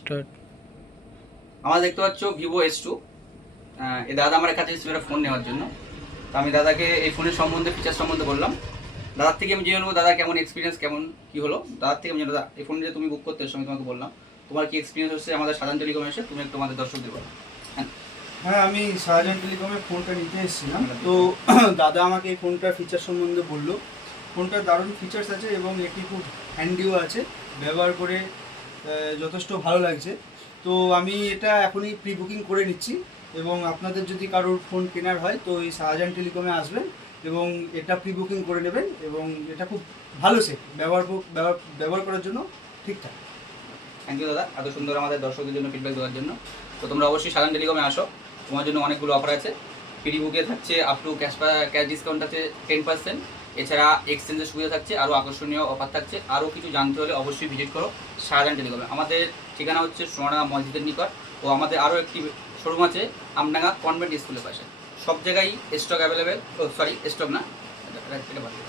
Start. আমরা দেখতে পাচ্ছ ভিভো S2। এই দাদা আমার কাছে এসেছিল একটা ফোন নেওয়ার জন্য। তো আমি দাদাকে এই ফোনের সম্বন্ধে ফিচার সম্বন্ধে বললাম। দাদার থেকে আমি জেনে নেবো দাদা কেমন এক্সপিরিয়েন্স, কেমন কি হলো। দাদার থেকে আমি জেনে দাদা এই ফোন যে তুমি বুক করতে এসছো, আমি তোমাকে বললাম তোমার কি এক্সপিরিয়েন্স হচ্ছে আমাদের সাধারণ টেলিকমে এসে, তুমি একটু আমাদের দর্শকদের বলো। হ্যাঁ, হ্যাঁ, আমি শাহজাহান টেলিকমের ফোনটা নিতে এসেছিলাম। তো দাদা আমাকে এই ফোনটার ফিচার সম্বন্ধে বললো। ফোনটার দারুণ ফিচার্স আছে এবং এটি খুব হ্যান্ডিও আছে, ব্যবহার করে যথেষ্ট ভালো লাগছে। তো আমি এটা এখনই প্রি বুকিং করে নিচ্ছি এবং আপনাদের যদি কারোর ফোন কেনার হয় তো এই শাহজাহান টেলিকমে আসবেন এবং এটা প্রি বুকিং করে নেবেন। এবং এটা খুব ভালো সেট, ব্যবহার করার জন্য ঠিকঠাক। থ্যাংক ইউ দাদা এত সুন্দর আমাদের দর্শকদের জন্য ফিডব্যাক দেওয়ার জন্য। তো তোমরা অবশ্যই সাধারণ টেলিকমে আসো, তোমার জন্য অনেকগুলো অফার আছে। প্রি বুকে থাকছে আপ টু ক্যাশ ডিসকাউন্ট আছে 10%। এছাড়া এক্সচেঞ্জের সুবিধা থাকছে, আরও আকর্ষণীয় অফার থাকছে। আরও কিছু জানতে হলে অবশ্যই ভিজিট করো শাহজাহান টেলিকমে। আমাদের ঠিকানা হচ্ছে সোনাডাঙ্গা মসজিদের নিকট। ও আমাদের আরও একটি শোরুম আছে আমডাঙ্গা কনভেন্ট স্কুলের পাশে। সব জায়গায় স্টক অ্যাভেলেবেল, স্টক না, এটা বাদ দিলাম।